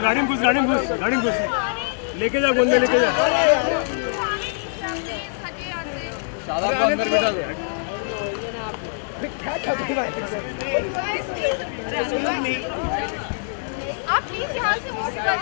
गाड़ी में घुस लेके जा गोंदे लेके जा शादाब को अंदर बैठा दो आप प्लीज यहाँ से मूव करें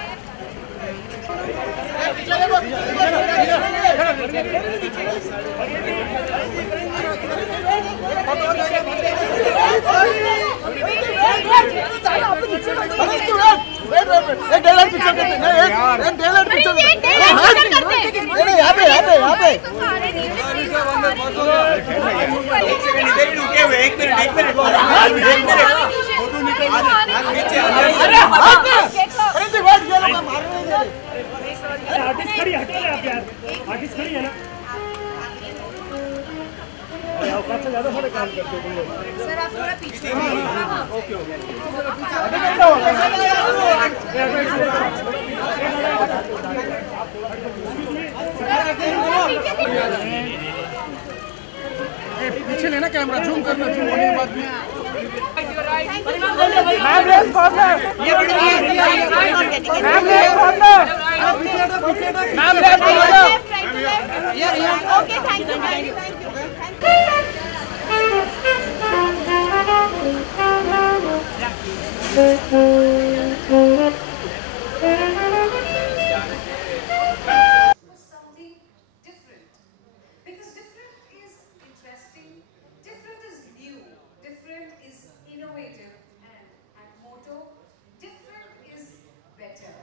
आर्टिस्ट खड़ी है ना औकात से ज्यादा सारे काम करते हो तुम लोग सर आप थोड़ा पीछे ओके पीछे लेना कैमरा जूम करना जूम होने के बाद Okay, thank you. Something different, because different is interesting, different is new, different is innovative, and at Moto, different is better.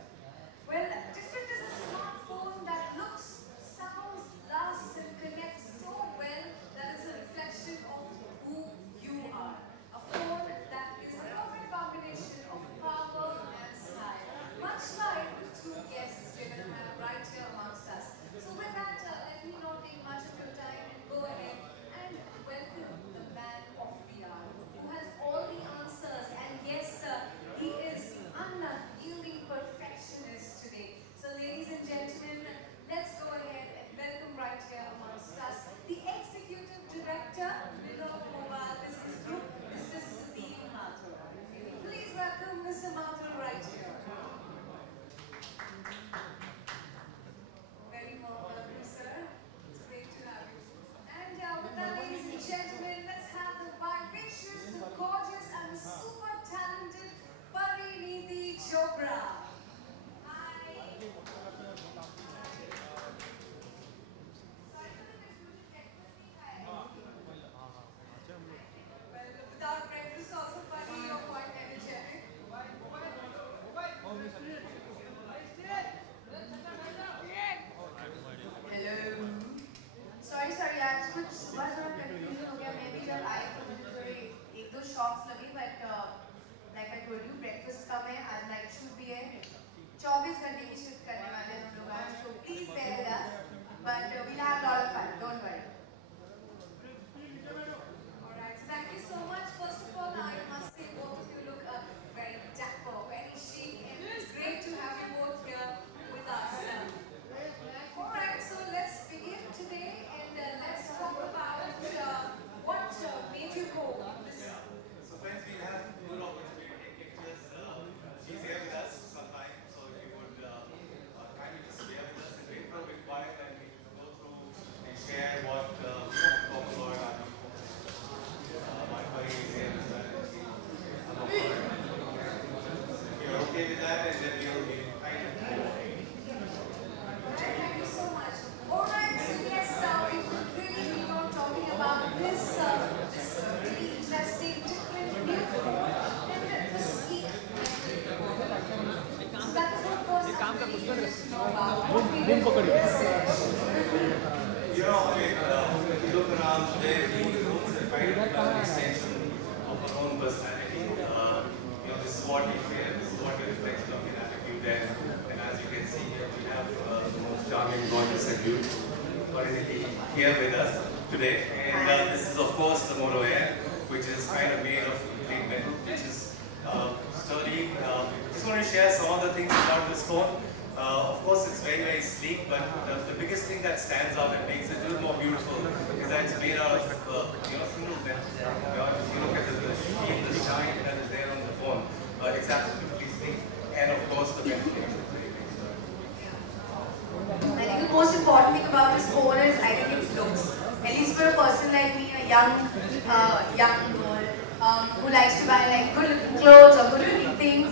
Well, different is a smartphone that looks, sounds, lasts, and connects so well that is a reflection of who you are. A phone that is a perfect combination of power and style, much like the two guests we're going to have right here amongst us. So with that, let me not take much of your time and go ahead and welcome the man of VR, who has all the answers, and yes, he is the unyielding perfectionist today. So ladies and gentlemen, let's go ahead and welcome right here amongst us the Executive Director, Willow Mobile Business Group, Mr. Sudhir Mathur. Please welcome Mr. Mathur right here. Very warm welcome, sir. It's great to have you. And with that, ladies and gentlemen, let's have the vivacious, the gorgeous, and the super talented Parinidhi Chopra. Hi. Well, without breakfast also, Pari, you're quite energetic. Hello. Sorry, आज कुछ सुबह थोड़ा confusion हो गया. मैं भी जब आई तो मुझे थोड़े एक दो शॉक्स लगे, but like I told you breakfast कम है, आज नाइट शूट भी है, 24 घंटे की शिफ्ट करने वाले हैं हम लोग आज, तो please bear with us, but we'll have lot of fun, don't worry. Alright, so thank you so much. First of all, I must say both of you look very dapper, very chic, and it's great to have you both here with us. Alright, so let's begin today, and let's talk about what made you go. So friends, we have a good opportunity to take pictures. She's here with us sometime, so if you would kindly just bear with us and wait for a bit quiet, and we can go through and share what talk about our Manpari is here as well. If you're okay with that, and then we'll be kind of Thank you so much. Alright, so yes, we will really keep on talking about this really interesting, different, new phone, and the sleek. So that's what first I really need to know about. What we did with this. You know, if you look around today, the rooms are kind of an extension of our own personality. This is what we feel, this is what we reflect of in attitude, and as you can see here, we have the most charming, gorgeous, and beautiful Parinidhi here with us today. And this is, of course, the Moto Air, which is kind of made of complete metal, which is sturdy. Just want to share some of the things about this phone. Of course, it's very, very sleek, but the biggest thing that stands out and makes it a little more beautiful is that it's made out of single metal. If you look at the sheen, the shine that is there on the phone, it's absolutely sleek. And of course, the ventilation. I think the most important thing about this phone is I think its looks. At least for a person like me, a young girl who likes to buy like good looking clothes or good looking things,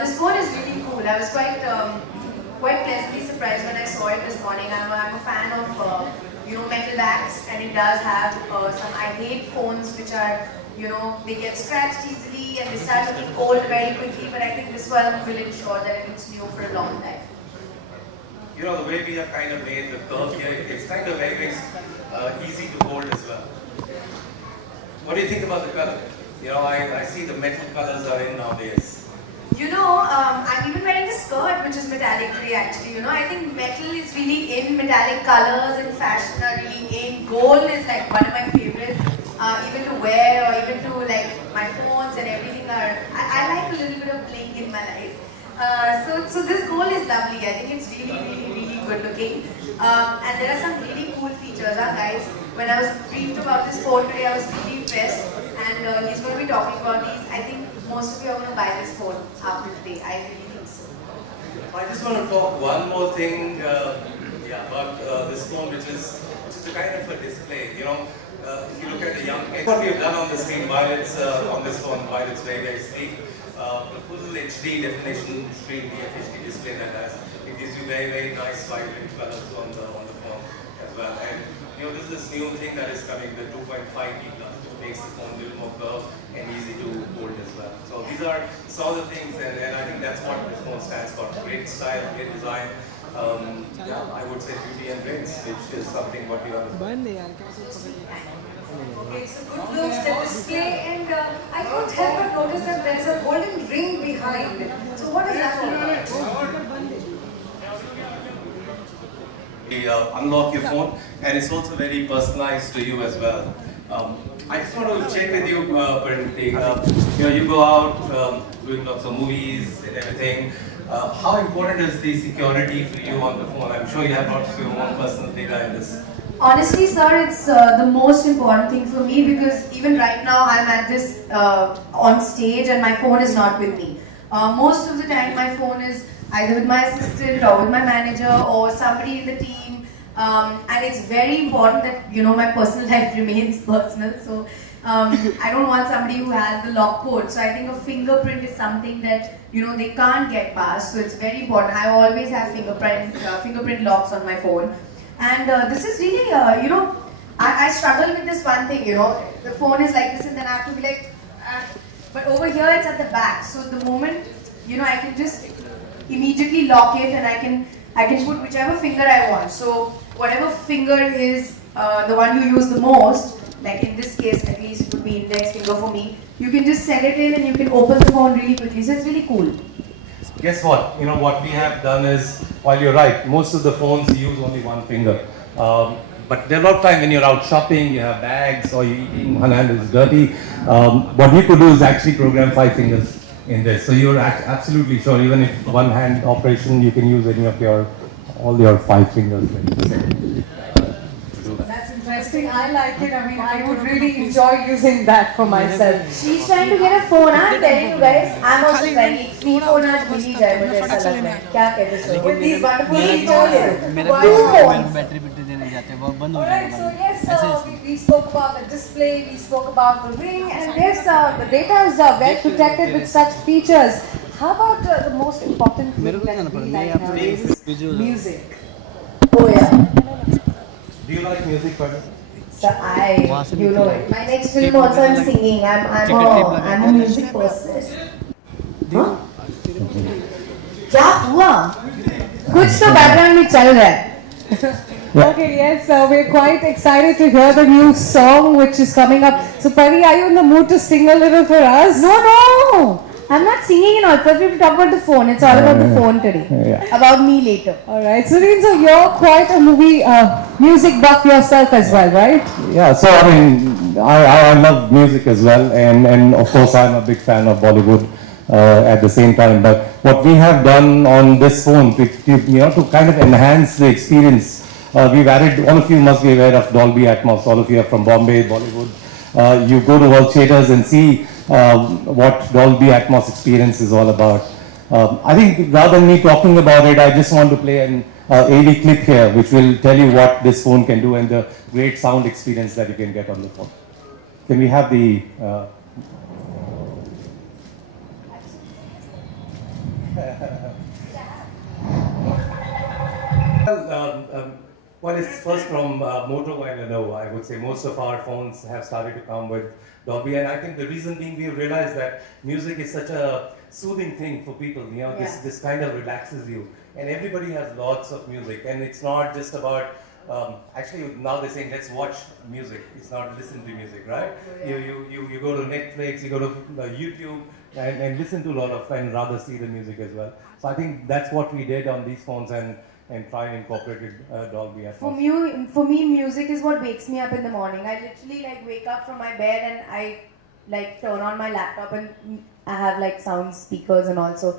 this phone is really cool. I was quite pleasantly surprised when I saw it this morning. I'm a fan of metal backs, and it does have some. I hate phones which are they get scratched easily and they start looking old very quickly. But I think this one will ensure that it's new for a long time. The way we have kind of made the curve here, it's kind of very easy to hold as well. What do you think about the color? I see the metal colors are in nowadays. I'm even wearing a skirt which is metallic grey actually. I think metal is really in, metallic colors and fashion are really in. Gold is like one of my favorites, even to wear or even to like my phones and everything are, I like a little bit of bling in my life. So this gold is lovely. I think it's really good looking. And there are some really cool features, guys. When I was briefed about this phone today, I was really impressed. And he's going to be talking about these. I think most of you are going to buy this phone after today. I really think so. I just want to talk one more thing about this phone, which is a kind of a display. If you look at the young kids, what we have done on the screen while it's on this phone, while it's very sleek, the full HD definition screen, the HD display that has, it gives you very nice vibrant colors on the phone as well. And this is this new thing that is coming, the 2.5D plus, which makes the phone a little more curved and easy to hold as well. So these are some of the things, and I think that's what this phone stands for. Great style, great design. I would say beauty and brains, which is something what we are. Okay, so good looks, the display, and I can't help but notice that there's a golden ring behind. So what is that all about? Unlock your phone, and it's also very personalized to you as well. I just want to check with you, Parinthi. You go out doing lots of movies and everything. How important is the security for you on the phone? I'm sure you have lots of your own personal data in this. Honestly, sir, it's the most important thing for me because even right now I'm at this on stage and my phone is not with me. Most of the time my phone is either with my assistant or with my manager or somebody in the team, and it's very important that my personal life remains personal. So I don't want somebody who has the lock code. So I think a fingerprint is something that they can't get past. So it's very important. I always have fingerprint locks on my phone. And this is really, I struggle with this one thing, the phone is like this and then I have to be like, but over here it's at the back. So the moment, I can just immediately lock it and I can put whichever finger I want. So whatever finger is the one you use the most, like in this case at least it would be index finger for me, you can just set it in and you can open the phone really quickly. So it's really cool. Guess what? What we have done is, while you're right, most of the phones use only one finger. But there are a lot of times when you're out shopping, you have bags, or one hand is dirty. What we could do is actually program 5 fingers in this. So you're absolutely sure, even if one hand operation, you can use any of all your 5 fingers. That's interesting. I like it. I mean, I would really enjoy using that for myself. She's trying to get a phone. I'm telling you guys, I'm also trying. Free phone आज मिल ही जाए मुझे ऐसा लगता है. क्या कहते हो? With these wonderful features, 2 phones. Alright, so yes, we spoke about the display, we spoke about the ring, and yes, the data is well protected with such features. How about the most important thing that we like nowadays is music? Oh yeah. Do you like music, Parinthi? So you know it. My next film also I'm singing. I'm a music person. Huh? क्या हुआ? कुछ तो background में चल रहा है. Okay, yes, we're quite excited to hear the new song which is coming up. So Pari, are you in the mood to sing a little for us? No. I'm not singing and all. First we have to talk about the phone. It's all about the phone today. Yeah. About me later. Alright, so you're quite a movie music buff yourself as well, right? Yeah, so I mean, I love music as well, and of course I'm a big fan of Bollywood at the same time. But what we have done on this phone to kind of enhance the experience We've added, all of you must be aware of Dolby Atmos. All of you are from Bombay, Bollywood. You go to world theaters and see what Dolby Atmos experience is all about. I think rather than me talking about it, I just want to play an AV clip here, which will tell you what this phone can do and the great sound experience that you can get on the phone. Can we have the... Well, it's first from Moto and Lenovo. I would say most of our phones have started to come with Dolby, and I think the reason being we realized that music is such a soothing thing for people. You know, this kind of relaxes you, and everybody has lots of music, and it's not just about. Actually, now they're saying let's watch music. It's not listen to music, right? Yeah. You go to Netflix, you go to YouTube, and listen to a lot of, and rather see the music as well. So I think that's what we did on these phones, and try and incorporate Dolby Atmos. For me, music is what wakes me up in the morning. I literally like wake up from my bed and I like turn on my laptop and I have like sound speakers and also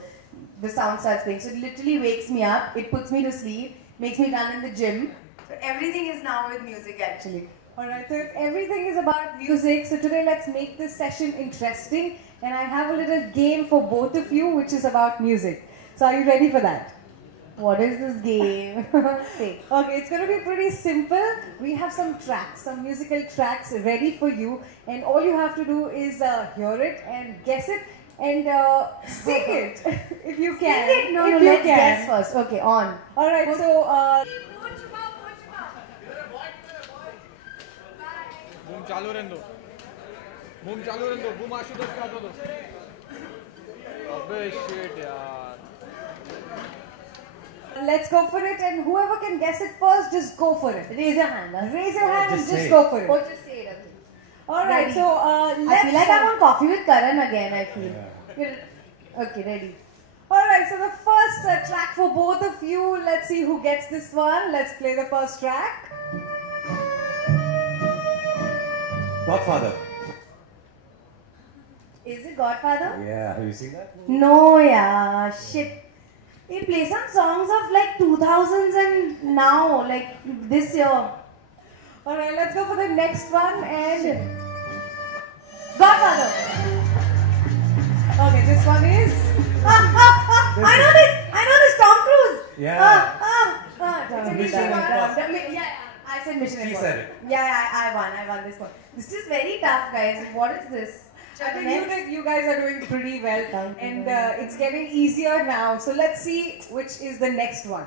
the sound starts playing. So it literally wakes me up, it puts me to sleep, makes me run in the gym. So everything is now with music actually. Alright, so if everything is about music, so today let's make this session interesting, and I have a little game for both of you which is about music. So are you ready for that? What is this game? Okay, it's going to be pretty simple. We have some tracks, some musical tracks ready for you, and all you have to do is hear it and guess it and sing it if you can. Sing it? No, if let's guess first. Okay, on. Alright, so boom चालू रहने दो, boom चालू रहने दो, boom Ashutosh का दो। अबे shit यार। let's go for it, and whoever can guess it first, just go for it. Raise your hand. Raise your hand and Just just say go for it. Or just say it. Alright, Ready. so let's... I feel like I'm on Coffee with Karan again, I feel. Okay, ready. Alright, so the first track for both of you, let's see who gets this one. Let's play the first track. Godfather. Is it Godfather? Yeah, have you seen that? No, yeah, shit. He plays some songs of like 2000s and now, like this year. Alright, let's go for the next one and... Godfather. Okay, this one is... I know this, Tom Cruise. Yeah. It's a Mission Impossible. Yeah, I said Mission She Impossible. said it. Yeah, I won this one. This is very tough, guys. What is this? I think you guys are doing pretty well, and it's getting easier now. So let's see which is the next one.